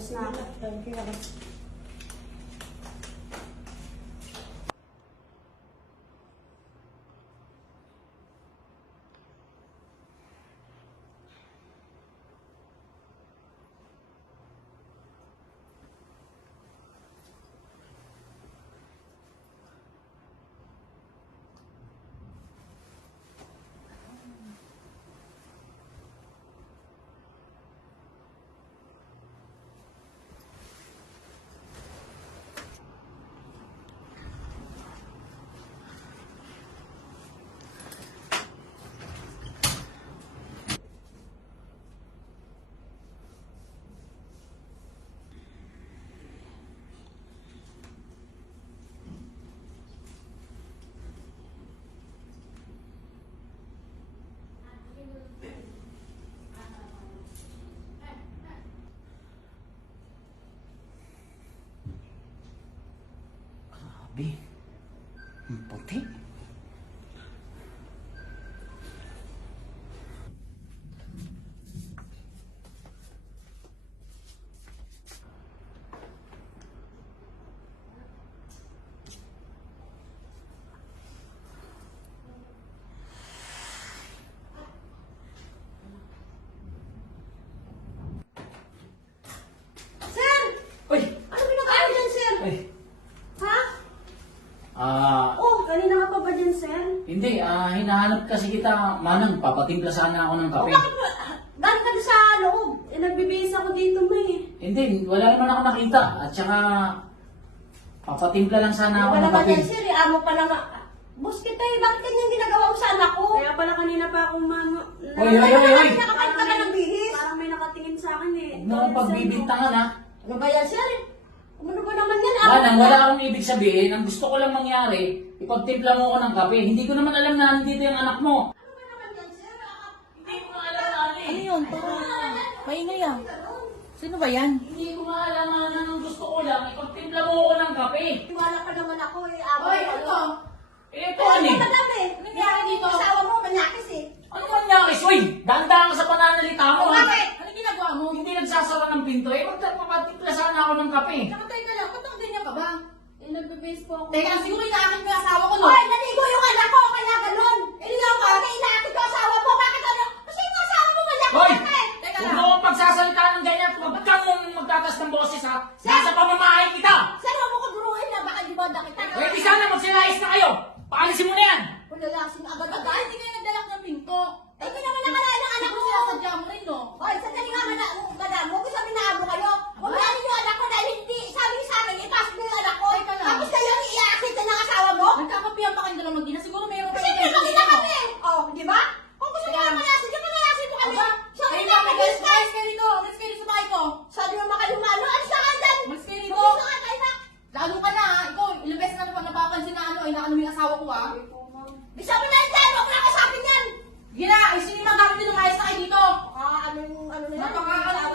Labas na ako. Thank you. Grabe. Ang puti. Sir! Uy! Ano ginagawa dyan, sir? Uy! Ha? Ah, Kanina ka pa ba dyan, sir? hindi. Hinahanap kasi kita. Manang, papatimpla sana ako ng kape. Bakit ba? Galing ka na sa loob. Nagbibihis ako dito, may. Hindi, wala naman ako nakita. At saka, papatimpla lang sana ako Wala ng ba kape. dyan, sir? Amo pa naman. Boss kita bakit kanyang ginagawa mo sa anak ko? Kaya pala kanina pa akong mano. Hoy! Nakakalit ka ba ng bihis? Parang may nakatingin sa akin eh. Huwag mo akong pagbibintangan, ha? Ano ba yan, sir? Ano ba naman yan? Manang, wala akong ibig sabihin. Ang gusto ko lang mangyari, ipagtimpla mo ako ng kape. Hindi ko naman alam na nandito yung anak mo. Ano ba naman yan, sir? Hindi ko nga alam na Ano yun? Parang maingay ah. Sino ba yan? Hindi ko nga alam na ang gusto ko lang, ipagtimpla mo ako ng kape. Tiwala pa naman ako eh. Amo Hoy, ko, ano? Ito, Ano ano eh? madam eh? nangyari dito? Asawa mo, manyakis eh. Ano man nyakis? Uy! Dahan-dahan ka sa pananalita mo. Bakit? Ano ginagawa mo? Hindi nagsasara ng pinto eh. Magpapatimpla sana ako ng kape. Nakatay ka lang. Ba't ang ganyan ka ba? Nagbibihis po ako. Teka, siguro inaakit mo yung asawa ko, no? Hoy, naligo yung anak ko, kaya ganun. Iligaw ka, kaya inaakit ko asawa mo. Bakit ano? Kasi yung asawa mo, manyakis Hoy! ka eh. Teka Huwag lang. mo akong pagsasalita ng ganyan. Huwag kang magtatas ng boses ha. Nasa pamamahay kita. Saan mo ko duruin na baka di ba kita? Pwede sana magsilais na kayo. Paalisin mo na yan. Wala lasing Ba't agad-agad. hindi kayo nagdalak ng pinto? Eh, hindi naman nakalain ng anak Ano mo. sinasadya mo rin, no? Hoy, sandali nga, madam. Huwag ko sabihin na abo kayo. Huwag na yung anak ko dahil hindi. Sabi niyo sa akin, ipasok mo yung anak ko. Teka lang. Tapos kayo, iiakit ka ng asawa mo. Nagkakapiyan pa kayo dalawa mag-ina. Siguro mayroon Kasi pinakita kami eh. Oh, di ba? Kung gusto niyo palayasin, di palayasin mo kami. Sabi Ayun niya, lang, nag-iis ka. umalis kayo rito. Umalis kayo rito sa bahay ko. Sabi mo makalumano. Ano sa kandan? Umalis kayo rito. Mag-iis ka kayo na. Lalo ka na, ha? Ikaw, ilang beses na napapansin na ano, inaano mo yung asawa ko, ha? Di sabi na yan dyan. Huwag na kasapin yan. Gina, ay sino yung magamit nyo lumayas na kayo dito? Ano yung ano na yan? Napakakalat